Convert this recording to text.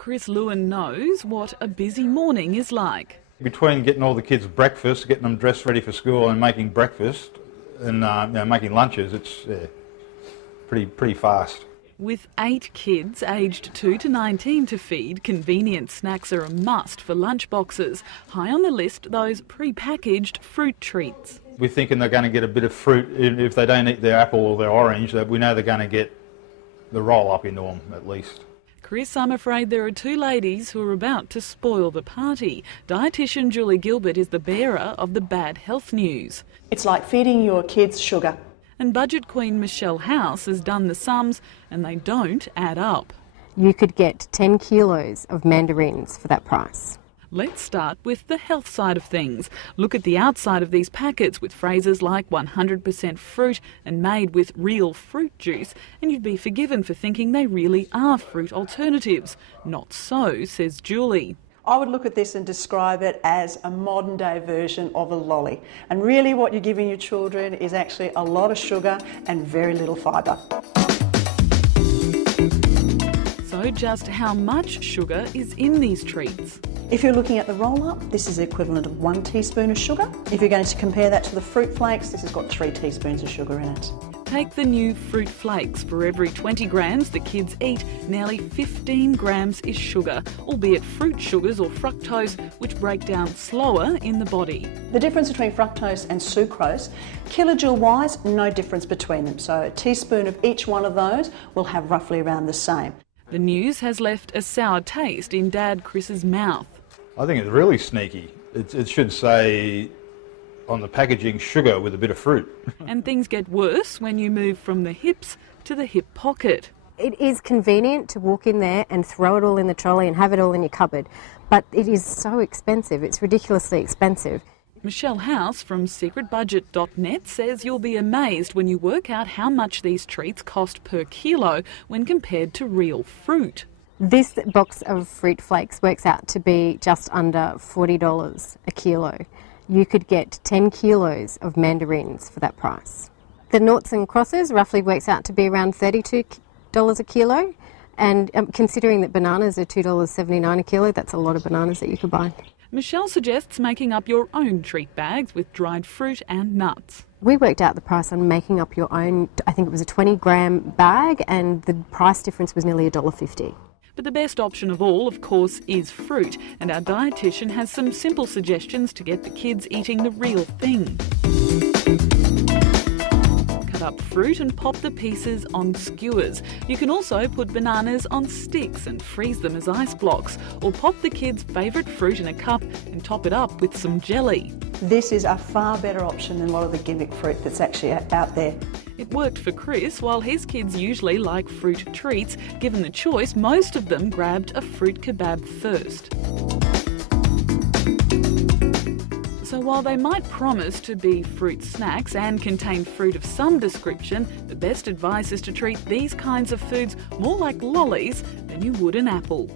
Chris Lewin knows what a busy morning is like. Between getting all the kids breakfast, getting them dressed ready for school and making breakfast and making lunches, it's pretty fast. With 8 kids aged 2 to 19 to feed, convenient snacks are a must for lunchboxes. High on the list, those pre-packaged fruit treats. We're thinking they're going to get a bit of fruit. If they don't eat their apple or their orange, we know they're going to get the roll up into them at least. Chris, I'm afraid there are 2 ladies who are about to spoil the party. Dietitian Julie Gilbert is the bearer of the bad health news. It's like feeding your kids sugar. And budget queen Michelle House has done the sums and they don't add up. You could get 10 kilos of mandarins for that price. Let's start with the health side of things. Look at the outside of these packets with phrases like 100% fruit and made with real fruit juice, and you'd be forgiven for thinking they really are fruit alternatives. Not so, says Julie. I would look at this and describe it as a modern day version of a lolly. And really what you're giving your children is actually a lot of sugar and very little fibre. So just how much sugar is in these treats? If you're looking at the roll-up, this is the equivalent of 1 teaspoon of sugar. If you're going to compare that to the fruit flakes, this has got 3 teaspoons of sugar in it. Take the new fruit flakes. For every 20 grams the kids eat, nearly 15 grams is sugar, albeit fruit sugars or fructose, which break down slower in the body. The difference between fructose and sucrose, kilojoule-wise, no difference between them. So a teaspoon of each one of those will have roughly around the same. The news has left a sour taste in Dad Chris's mouth. I think it's really sneaky. It should say on the packaging sugar with a bit of fruit. And things get worse when you move from the hips to the hip pocket. It is convenient to walk in there and throw it all in the trolley and have it all in your cupboard, but it is so expensive. It's ridiculously expensive. Michelle House from secretbudget.net says you'll be amazed when you work out how much these treats cost per kilo when compared to real fruit. This box of fruit flakes works out to be just under $40 a kilo. You could get 10 kilos of mandarins for that price. The noughts and crosses roughly works out to be around $32 a kilo, and considering that bananas are $2.79 a kilo, that's a lot of bananas that you could buy. Michelle suggests making up your own treat bags with dried fruit and nuts. We worked out the price on making up your own. I think it was a 20-gram bag, and the price difference was nearly $1.50. But the best option of all, of course, is fruit, and our dietitian has some simple suggestions to get the kids eating the real thing. Cut up fruit and pop the pieces on skewers. You can also put bananas on sticks and freeze them as ice blocks, or pop the kids' favourite fruit in a cup and top it up with some jelly. This is a far better option than a lot of the gimmick fruit that's actually out there. It worked for Chris. While his kids usually like fruit treats, given the choice, most of them grabbed a fruit kebab first. So while they might promise to be fruit snacks and contain fruit of some description, the best advice is to treat these kinds of foods more like lollies than you would an apple.